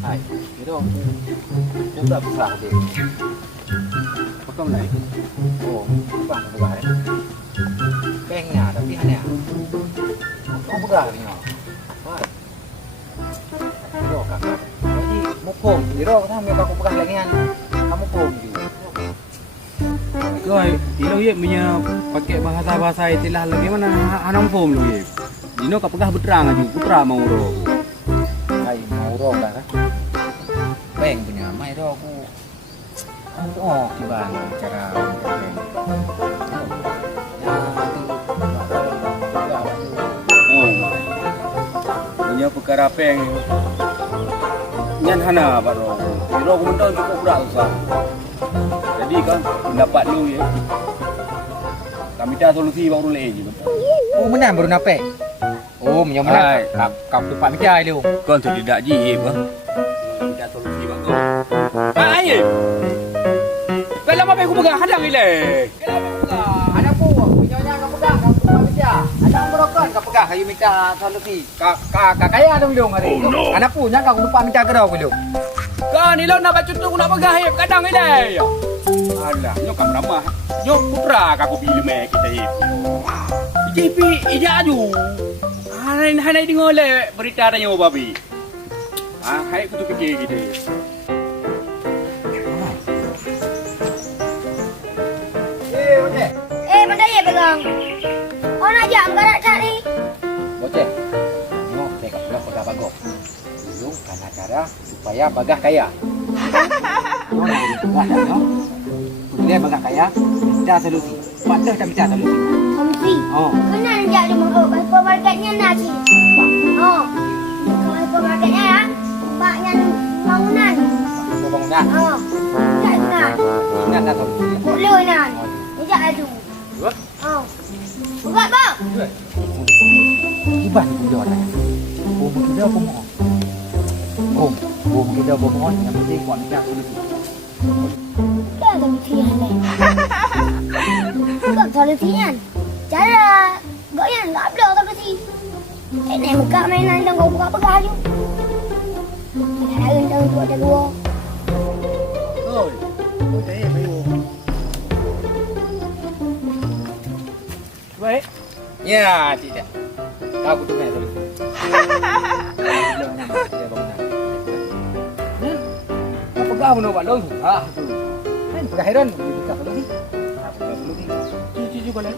Hai, itu udah besar deh. Potong lagi. Oh, bang buka ya. Pengnya, tapi hanya. Không buka ni hả? Itu kakak. Jadi mukum. Itu kan mereka aku buka lagi kan. Kamu mukum juga. Kau ilo ye punya pakai bahasa-bahasa istilah lagi mana hanam form lu ye. Dino kapagah beterang aja putra mau ro. Hai mau ro kan? Peng punya mai ro aku. Kamu tuh oh gimana cara peng? Oh. Punya perkara peng. Nyan hana baro. Iro aku mentang cukup berat usah. Jadi kan pendapat lu ya. Kami dah solusi baru le je betul. Oh menang baru nape? Oh menang menang. Kau tu pak mijai lu. Kon tu tidak ji bah. Kami dah solusi bagus. Ai. Kalau apa aku pegang hadang ni le. Ada pu, punyonya kau pegang, kau pak mijai. Ada merokok kau pegang kayu minta solusi. Kak kaya ada bilung hari. Ada punya kau lupa minta kerau bilung. Kau ni lo nak baca tu nak pegang hip kadang ni le. Alah, nyo kam ramah. Nyo putra ka ko bili me kita hip. JP ija aju. Hanai dengar le berita ada nyo babi. Hai aku tu fikir gitu. Boceh. Mana ye pegang? Orang aja enggak nak cari. Boceh. Nyo dekat pegang pegang bagok. Dulu kan cara supaya bagah kaya. Oh, nah, dia bagah kaya, minta solusi. Patah tak minta solusi. Solusi. Oh. Kena nak di supermarketnya nasi. Oh. Kalau supermarketnya ya, paknya bangunan. Bangunan. Oh. Tak nak. Ingat tak solusi. Boleh nan. Tidak ada. Oh. Buka bang. Kiban dia orang. Oh, kita apa mau? Oh, kita apa mau? Yang penting buat minta solusi. Dah solusian ni. Bukan solusian. Cara goyang tak ada solusi. Ni buka mainan dan kau buka pegang je. Ada yang buat jago. Oi. Boceh bayu. Baik. Ya, tidak. Kau butuh mana solusi? Kau pegang mana buat dong? Kan pegang heron, buka solusi. Buka solusi. Cuci juga le.